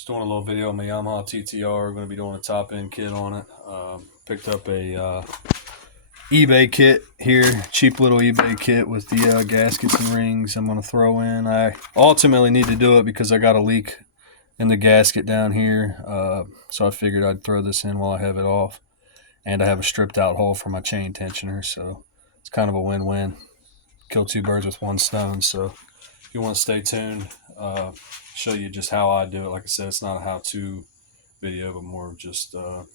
Just doing a little video on my Yamaha TTR. Going to be doing a top end kit on it. Picked up a eBay kit here, cheap little eBay kit with the gaskets and rings I'm going to throw in. I ultimately need to do it because I got a leak in the gasket down here, so I figured I'd throw this in while I have it off. And I have a stripped out hole for my chain tensioner, so it's kind of a win-win. Kill two birds with one stone. So if you want to stay tuned, show you just how I do it. Like I said, it's not a how-to video, but more of just an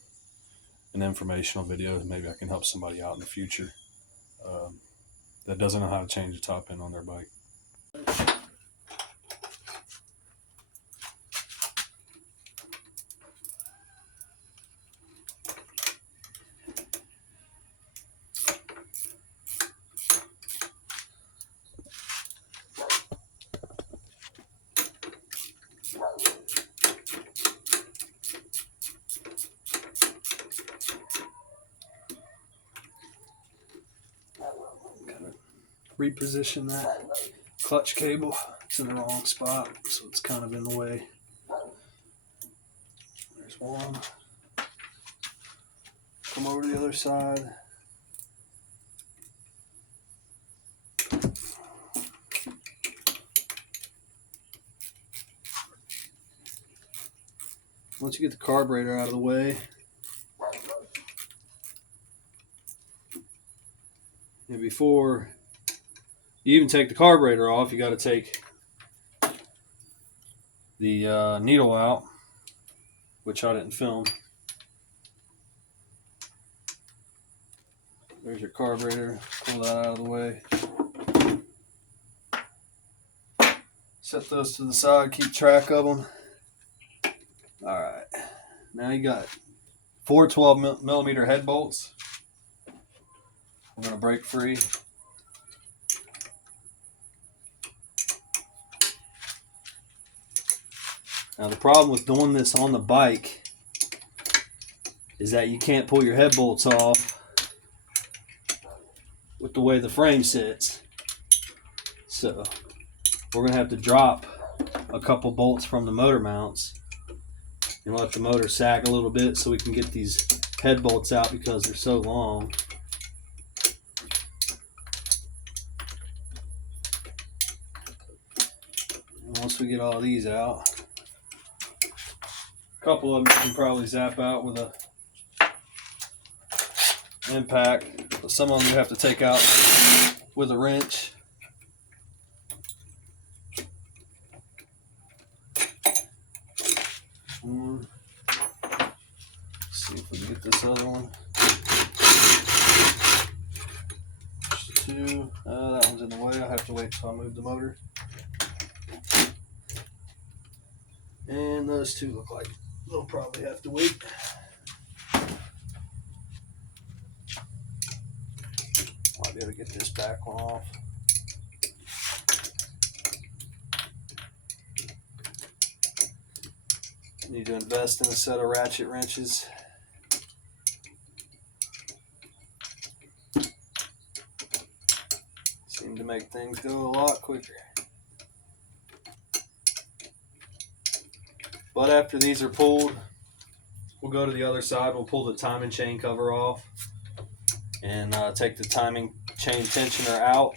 informational video. Maybe I can help somebody out in the future that doesn't know how to change the top end on their bike. Reposition that clutch cable. It's in the wrong spot, so it's kind of in the way. There's one. Come over to the other side. Once you get the carburetor out of the way, and before you even take the carburetor off, you got to take the needle out, which I didn't film. There's your carburetor. Pull that out of the way. Set those to the side. Keep track of them. All right. Now you got 4 12mm head bolts. We're going to break free. Now the problem with doing this on the bike is that you can't pull your head bolts off with the way the frame sits. So we're going to have to drop a couple bolts from the motor mounts and let the motor sag a little bit so we can get these head bolts out because they're so long. And once we get all these out, a couple of them you can probably zap out with a impact, but some of them you have to take out with a wrench. One. Let's see if we can get this other one. Two. That one's in the way. I have to wait till I move the motor. And those two look like they'll probably have to wait. Might be able to get this back one off. Need to invest in a set of ratchet wrenches. Seem to make things go a lot quicker. But after these are pulled, we'll go to the other side. We'll pull the timing chain cover off and take the timing chain tensioner out.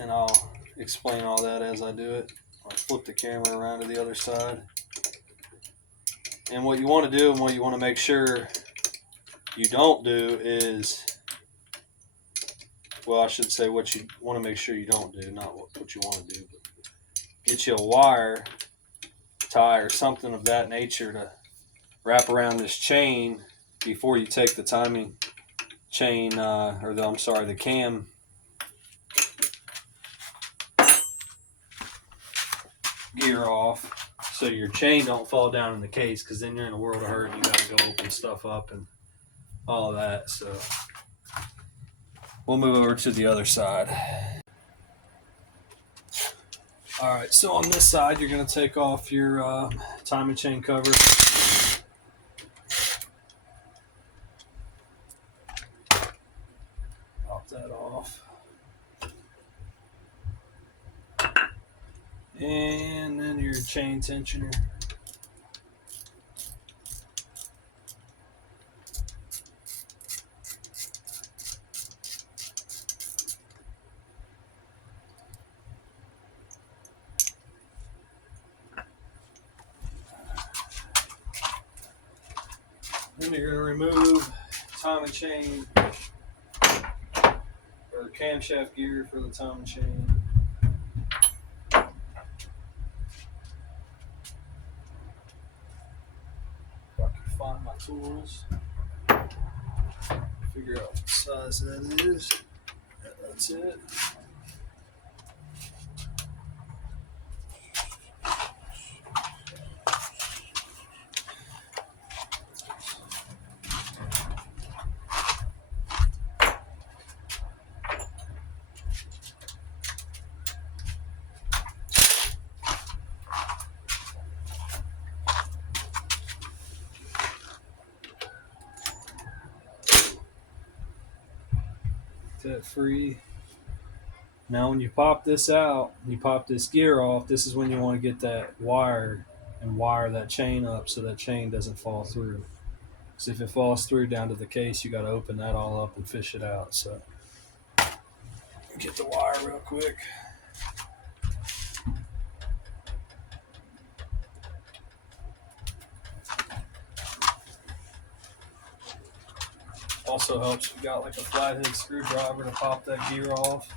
And I'll explain all that as I do it. I'll flip the camera around to the other side. And what you want to do and what you want to make sure you don't do is, well, I should say what you want to make sure you don't do, not what you want to do. But get you a wire tie or something of that nature to wrap around this chain before you take the timing chain, the cam gear off, so your chain don't fall down in the case, because then you're in a world of hurt and you got to go open stuff up and all of that. So we'll move over to the other side. All right, so on this side, you're going to take off your timing chain cover. Pop that off. And then your chain tensioner. Then you're going to remove timing chain or camshaft gear for the timing chain. If I can find my tools, figure out what size that is. That's it. That free. Now when you pop this out, you pop this gear off, this is when you want to get that wire and wire that chain up so that chain doesn't fall through. Because if it falls through down to the case, you got to open that all up and fish it out. So get the wire real quick. Also helps if you got like a flathead screwdriver to pop that gear off.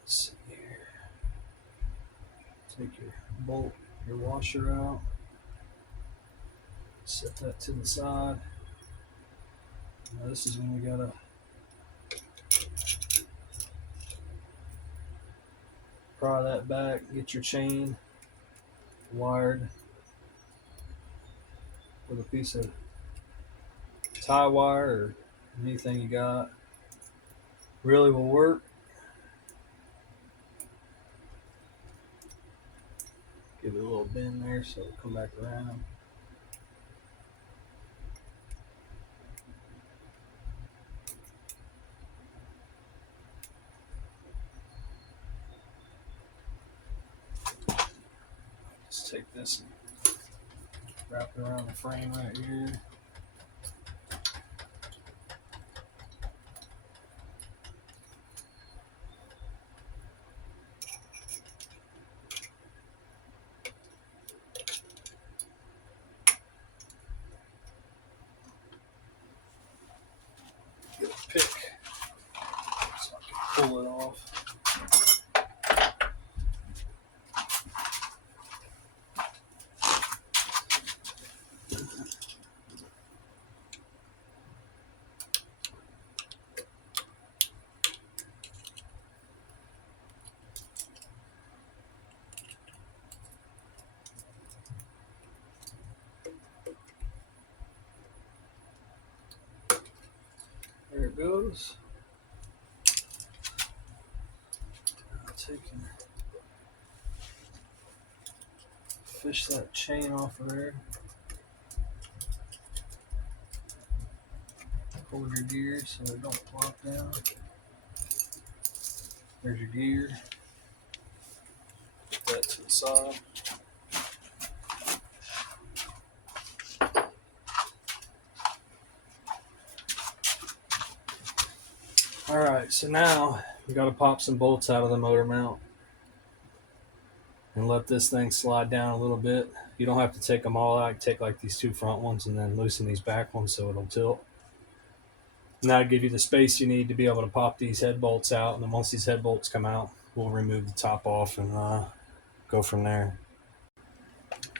Let's see here. Take your bolt, your washer out. Set that to the side. Now this is when we gotta pry that back, get your chain wired with a piece of tie wire or anything you got. Really will work. Give it a little bend there so it'll come back around. Just take this and wrap it around the frame right here. Get a pick so I can pull it off. There it goes. I'll take and fish that chain off of there. Hold your gear so it don't flop down. There's your gear. Put that to the side. Alright, so now we got to pop some bolts out of the motor mount and let this thing slide down a little bit. You don't have to take them all out. Take like these two front ones and then loosen these back ones so it'll tilt. And that'll give you the space you need to be able to pop these head bolts out. And then once these head bolts come out, we'll remove the top off and go from there.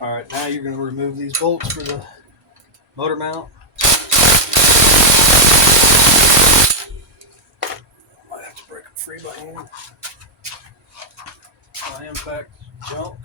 Alright, now you're going to remove these bolts for the motor mount. Might have to break them free by hand. My impact junk.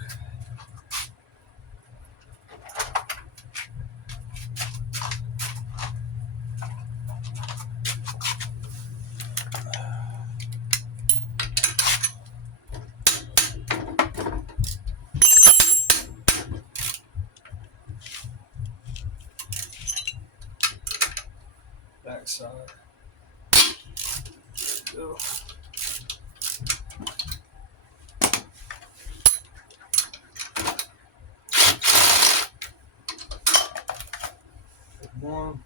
one.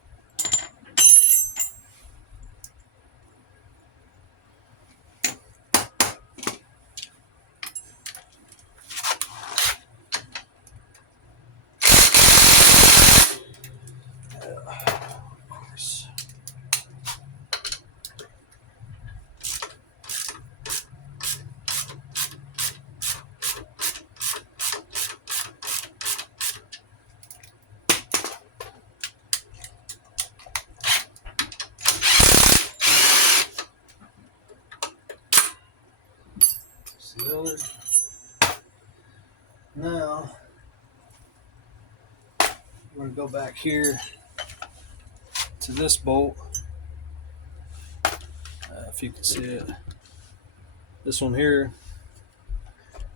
The other. Now I'm going to go back here to this bolt. If you can see it, this one here,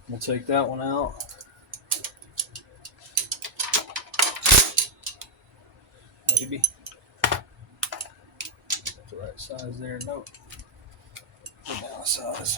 we'll take that one out. Maybe the right size there. Nope. Put down a size.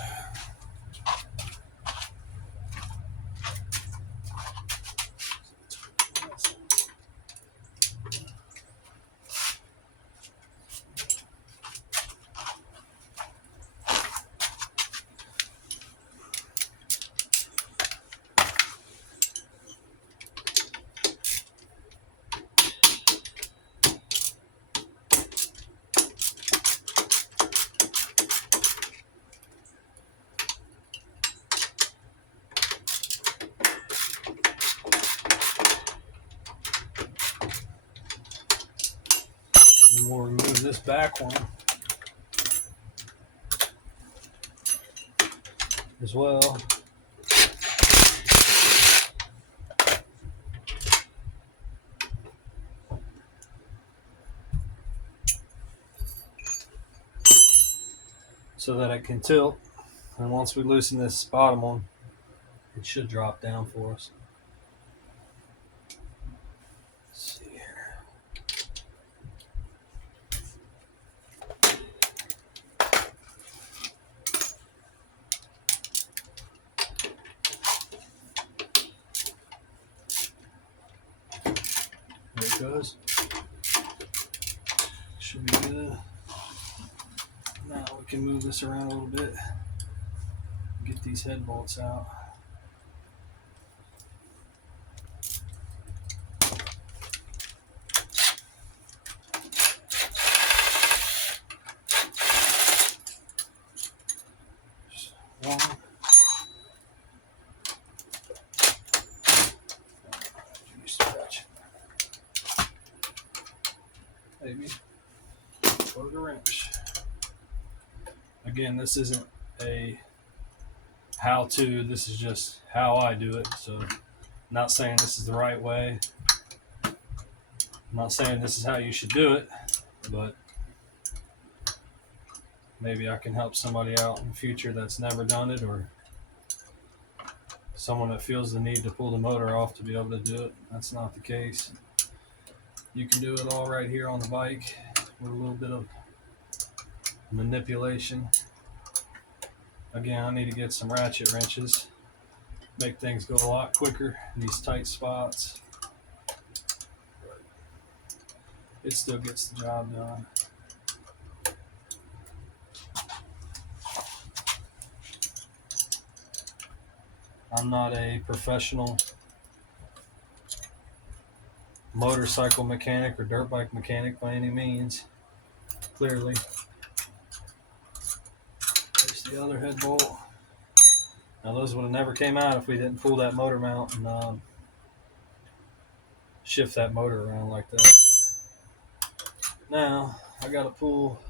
And we'll remove this back one as well. So that it can tilt. And once we loosen this bottom one, it should drop down for us. Let's see here. There it goes. Should be good. Now we can move this around a little bit. Get these head bolts out. Just one. Maybe. Or the wrench. Again, this isn't a how-to, this is just how I do it. So I'm not saying this is the right way. I'm not saying this is how you should do it, but maybe I can help somebody out in the future that's never done it, or someone that feels the need to pull the motor off to be able to do it. That's not the case. You can do it all right here on the bike with a little bit of manipulation. Again, I need to get some ratchet wrenches, make things go a lot quicker in these tight spots. But it still gets the job done. I'm not a professional motorcycle mechanic or dirt bike mechanic by any means, clearly. There's the other head bolt. Now those would have never came out if we didn't pull that motor mount and shift that motor around like that. Now I got to pull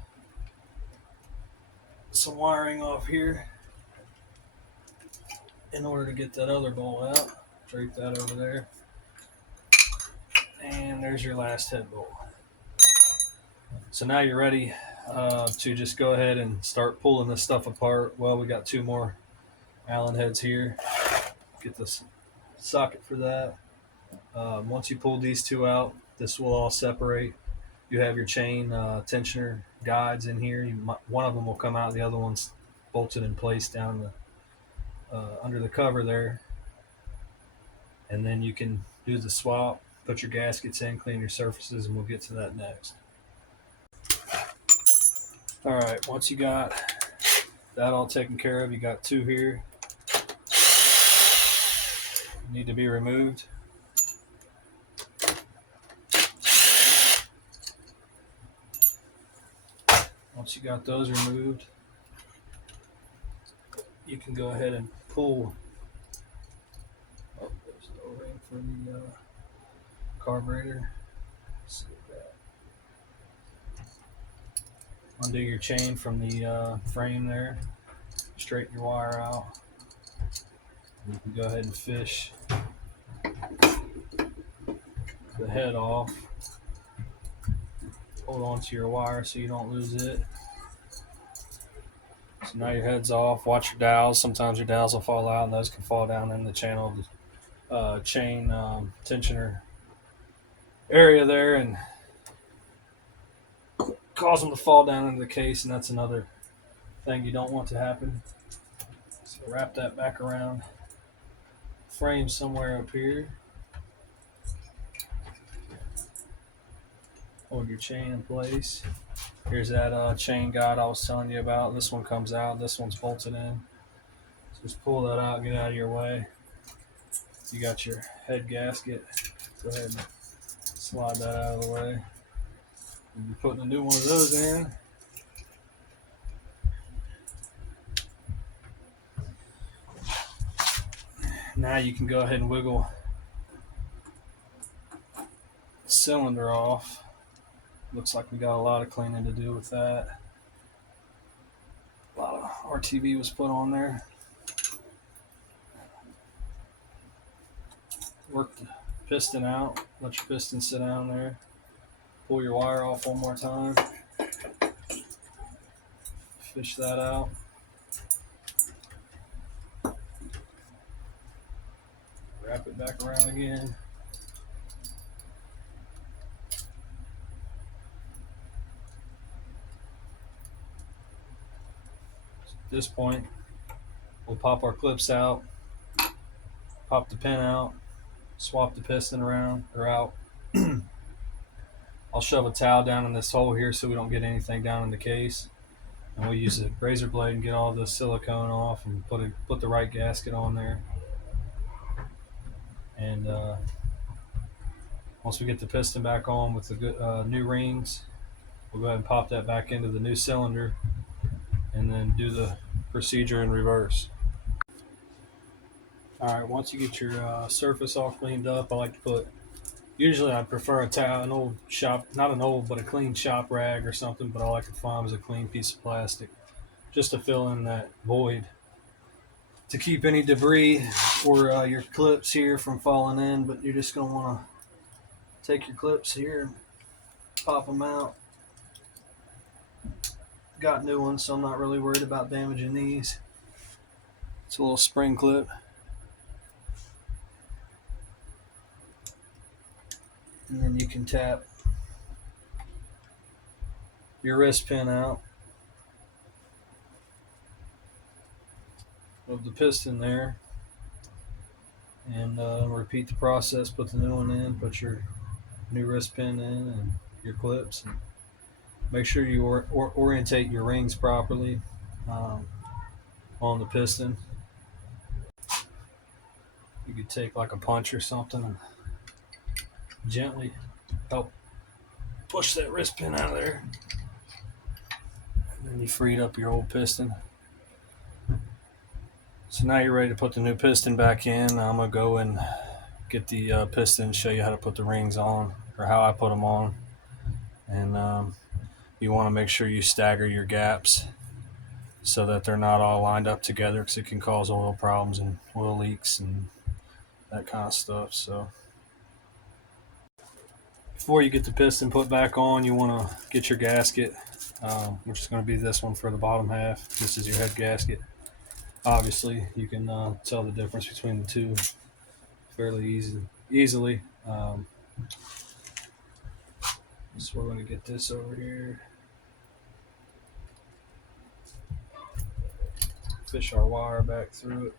some wiring off here in order to get that other bolt out. Drape that over there. And there's your last head bolt. So now you're ready to just go ahead and start pulling this stuff apart. Well, we got two more Allen heads here. Get this socket for that. Once you pull these two out, this will all separate. You have your chain tensioner guides in here. One of them will come out, the other one's bolted in place down the under the cover there. And then you can do the swap put your gaskets in, clean your surfaces, and we'll get to that next. All right, once you got that all taken care of, you got two here need to be removed. Once you got those removed, you can go ahead and pull. Oh, there's the O-ring for the carburetor. Let's see that. Undo your chain from the frame there. Straighten your wire out. You can go ahead and fish the head off. Hold on to your wire so you don't lose it. So now your head's off. Watch your dowels. Sometimes your dowels will fall out, and those can fall down in the channel chain tensioner area there and cause them to fall down into the case, and that's another thing you don't want to happen. So wrap that back around frame somewhere up here. Hold your chain in place. Here's that chain guide I was telling you about. This one comes out. This one's bolted in. So just pull that out, get out of your way. You got your head gasket. Go ahead and slide that out of the way. We'll be putting a new one of those in. Now you can go ahead and wiggle the cylinder off. Looks like we got a lot of cleaning to do with that. A lot of RTV was put on there. Work the piston out. Let your piston sit down there. Pull your wire off one more time. Fish that out. Wrap it back around again. At this point, we'll pop our clips out, pop the pin out, swap the piston around or out. I'll shove a towel down in this hole here so we don't get anything down in the case. And we'll use a razor blade and get all the silicone off and put the right gasket on there. And once we get the piston back on with the good, new rings, we'll go ahead and pop that back into the new cylinder and then do the procedure in reverse. All right, once you get your surface all cleaned up, I like to put, usually I prefer a towel, an old shop, not an old, but a clean shop rag or something, but all I can find is a clean piece of plastic just to fill in that void, to keep any debris or your clips here from falling in. But you're just going to want to take your clips here and pop them out. Got new ones, so I'm not really worried about damaging these. It's a little spring clip. And then you can tap your wrist pin out of the piston there, and repeat the process. Put the new one in, put your new wrist pin in and your clips, and make sure you orientate your rings properly on the piston. You could take like a punch or something and gently help push that wrist pin out of there, and then you freed up your old piston. So now you're ready to put the new piston back in. I'm gonna go and get the piston, show you how to put the rings on, or how I put them on. And you want to make sure you stagger your gaps so that they're not all lined up together, because it can cause oil problems and oil leaks and that kind of stuff. So before you get the piston put back on, you want to get your gasket, which is going to be this one for the bottom half. This is your head gasket. Obviously, you can tell the difference between the two fairly easily. So we're going to get this over here. Fish our wire back through it.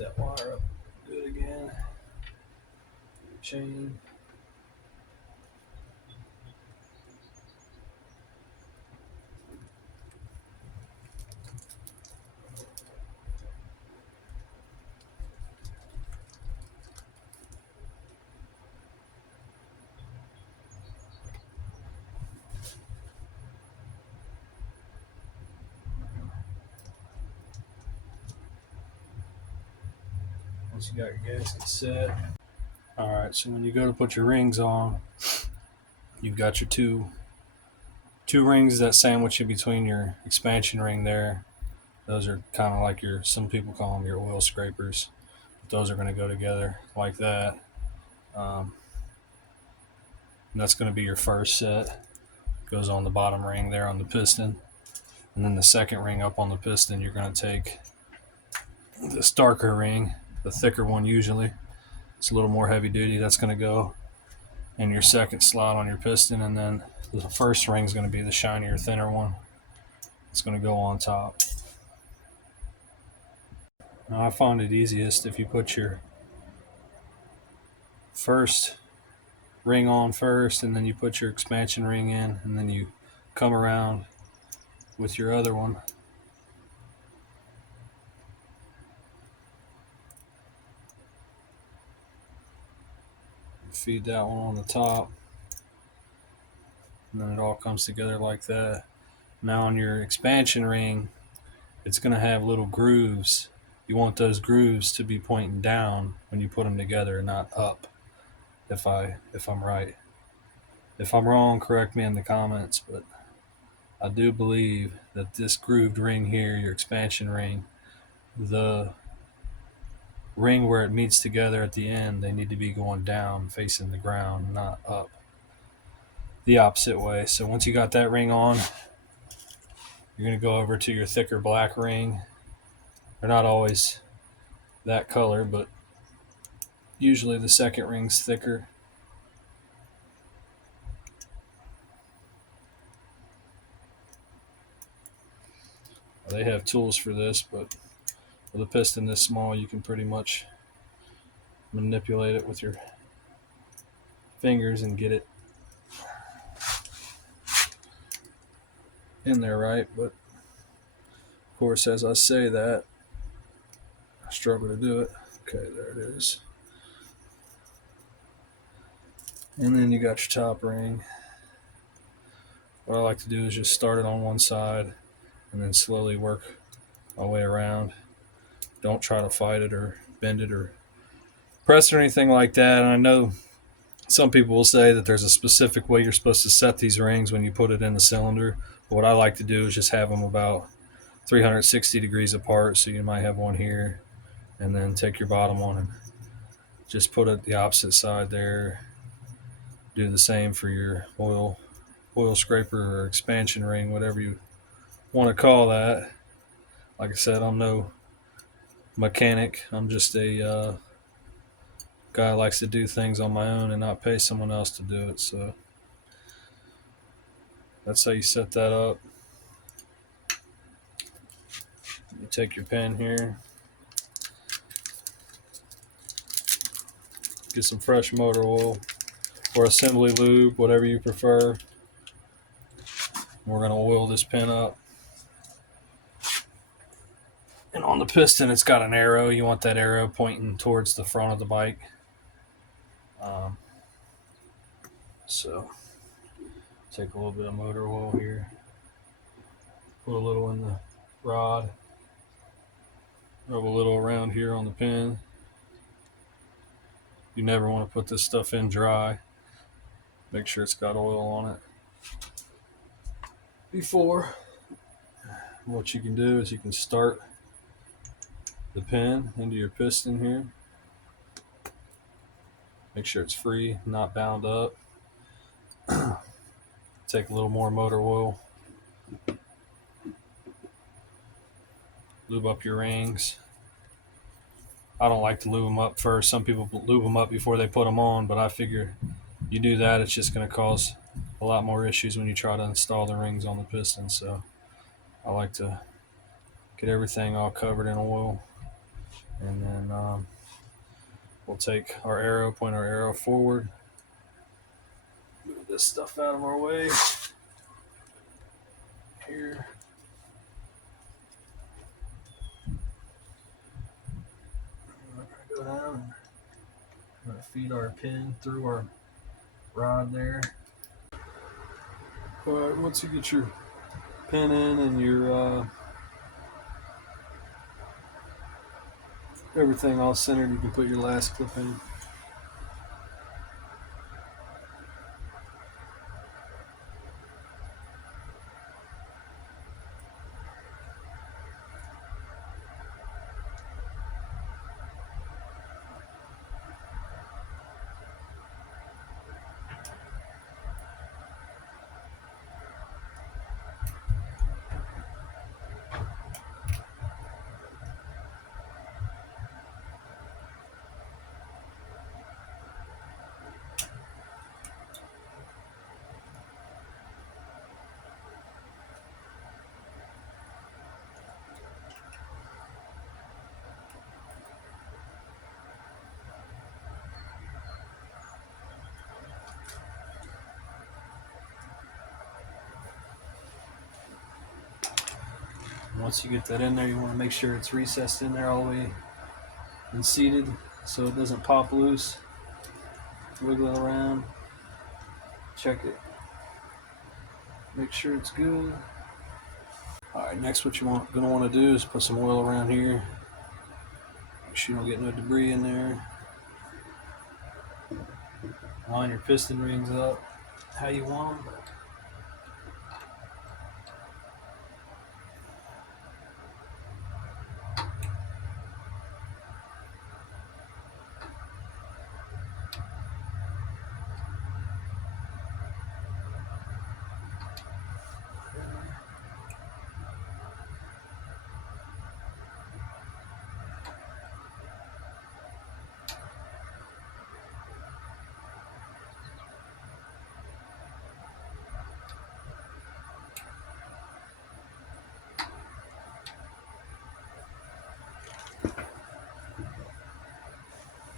that wire up good again. Chain. Once you got your gasket set. Alright, so when you go to put your rings on, you've got your two rings that sandwich in between your expansion ring there. Those are kind of like some people call them your oil scrapers. Those are going to go together like that. And that's going to be your first set. Goes on the bottom ring there on the piston. And then the second ring up on the piston, you're going to take this darker ring, the thicker one usually. It's a little more heavy duty. That's going to go in your second slot on your piston. And then the first ring is going to be the shinier, thinner one. It's going to go on top. Now, I find it easiest if you put your first ring on first, and then you put your expansion ring in, and then you come around with your other one. Feed that one on the top, and then it all comes together like that. Now on your expansion ring, it's going to have little grooves. You want those grooves to be pointing down when you put them together, not up. If I'm right. If I'm wrong, correct me in the comments, but I do believe that this grooved ring here, your expansion ring, the ring where it meets together at the end, they need to be going down facing the ground, not up the opposite way. So once you got that ring on, you're going to go over to your thicker black ring. They're not always that color, but usually the second ring's thicker. They have tools for this, but with a piston this small, you can pretty much manipulate it with your fingers and get it in there right. But of course, as I say that, I struggle to do it. Okay, there it is. And then you got your top ring. What I like to do is just start it on one side and then slowly work my way around. Don't try to fight it or bend it or press it or anything like that. And I know some people will say that there's a specific way you're supposed to set these rings when you put it in the cylinder. But what I like to do is just have them about 360 degrees apart. So you might have one here, and then take your bottom one and just put it the opposite side there. Do the same for your oil scraper or expansion ring, whatever you want to call that. Like I said, I'm no mechanic. I'm just a guy who likes to do things on my own and not pay someone else to do it. So that's how you set that up. You take your pen here, get some fresh motor oil or assembly lube, whatever you prefer. We're going to oil this pin up. And on the piston, it's got an arrow. You want that arrow pointing towards the front of the bike. So take a little bit of motor oil here. Put a little in the rod. Rub a little around here on the pin. You never want to put this stuff in dry. Make sure it's got oil on it before. What you can do is you can start the pin into your piston here. Make sure it's free, not bound up. Take a little more motor oil. Lube up your rings. I don't like to lube them up first. Some people lube them up before they put them on, but I figure you do that, it's just going to cause a lot more issues when you try to install the rings on the piston. So I like to get everything all covered in oil. And then we'll take our arrow, point our arrow forward, move this stuff out of our way here. We're going to go down and we're going to feed our pin through our rod there. All right, once you get your pin in and your everything all centered, you can put your last clip in. Once you get that in there, you want to make sure it's recessed in there all the way and seated so it doesn't pop loose. Wiggle it around, check it, make sure it's good. All right, next what you're going to want to do is put some oil around here. Make sure you don't get no debris in there. Line your piston rings up how you want them.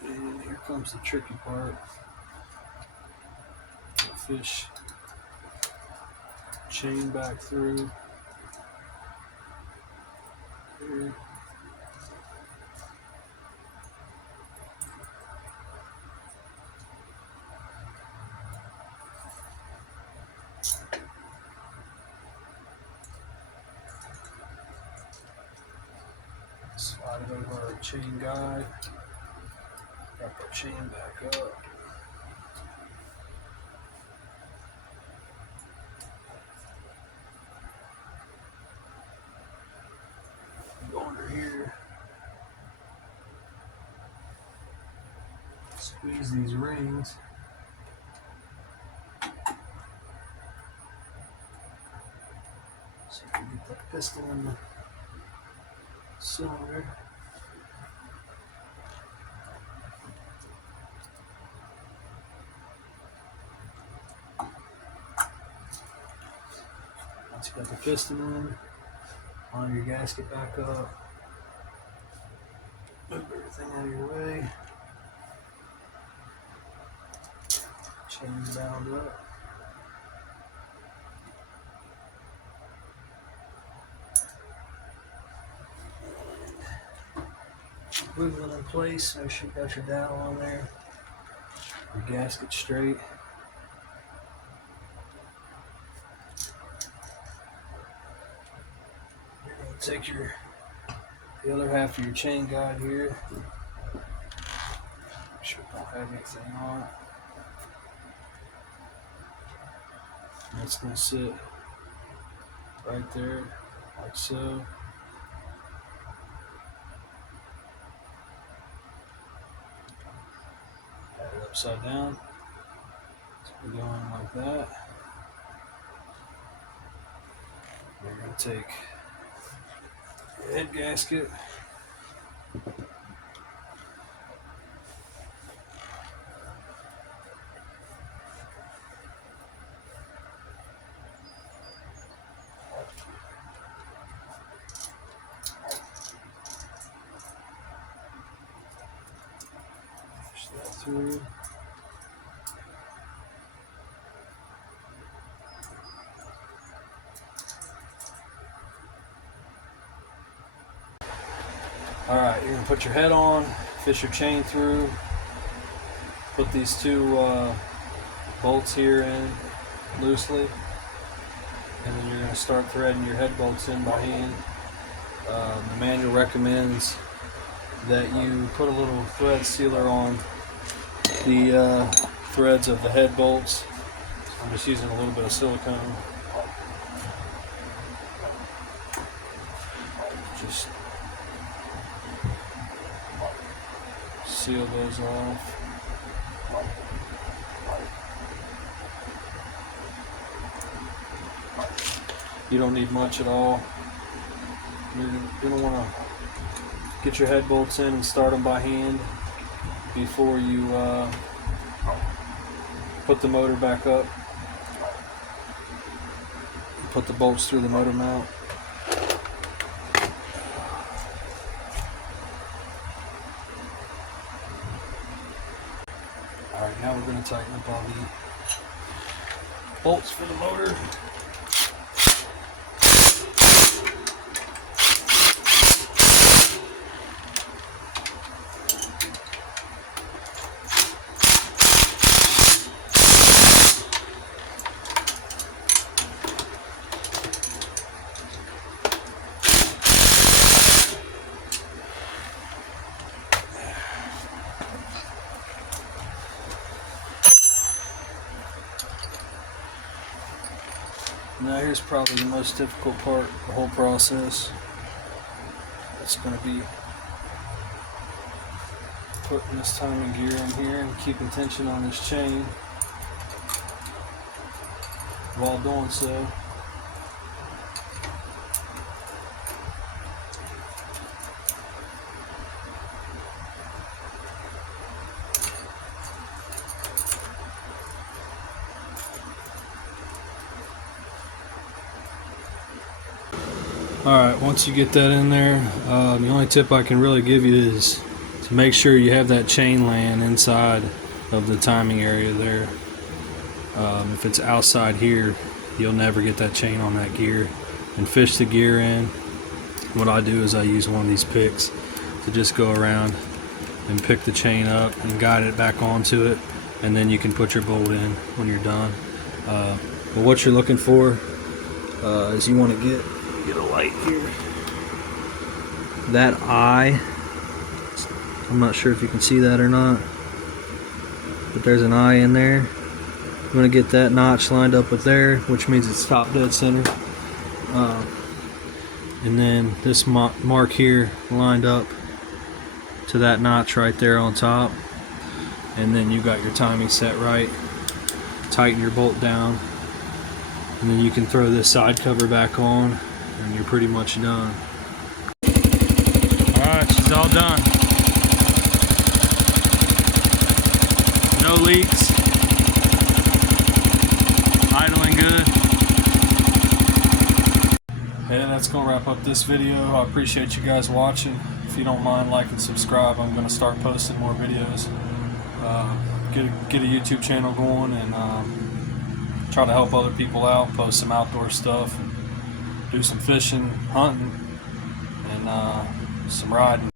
And here comes the tricky part. Fish chain back through here. Slide it over our chain guide. Wrap our chain back up. Go under here. Squeeze these rings. So you can get that piston in the cylinder. Once you got the piston in, line your gasket back up. Move everything out of your way. Chain bound up. Wiggle it in place. Make sure you got your dowel on there. Your gasket straight. You're going to take the other half of your chain guide here. Make sure it don't have anything on it. And it's going to sit right there, like so. Have it upside down. So we're going like that. We're going to take the head gasket. through. Alright, you're going to put your head on, fish your chain through, put these two bolts here in loosely, and then you're going to start threading your head bolts in by hand. The manual recommends that you put a little thread sealer on the threads of the head bolts. I'm just using a little bit of silicone. Just seal those off. You don't need much at all. You're going to want to get your head bolts in and start them by hand before you put the motor back up. Put the bolts through the motor mount. Alright, now we're going to tighten up all the bolts for the motor. Now here's probably the most difficult part of the whole process. It's going to be putting this timing gear in here and keeping tension on this chain while doing so. Alright, once you get that in there, the only tip I can really give you is to make sure you have that chain laying inside of the timing area there. If it's outside here, you'll never get that chain on that gear. And fish the gear in. What I do is I use one of these picks to just go around and pick the chain up and guide it back onto it, and then you can put your bolt in when you're done. But what you're looking for is you want to get a light here. That eye, I'm not sure if you can see that or not, but there's an eye in there. I'm going to get that notch lined up with there, which means it's top dead center. And then this mark here lined up to that notch right there on top. And then you got your timing set right. Tighten your bolt down. And then you can throw this side cover back on, and you're pretty much done. Alright, she's all done. No leaks. Idling good. Hey, that's going to wrap up this video. I appreciate you guys watching. If you don't mind, like and subscribe. I'm going to start posting more videos. Get a YouTube channel going and try to help other people out, post some outdoor stuff, and do some fishing, hunting, and some riding.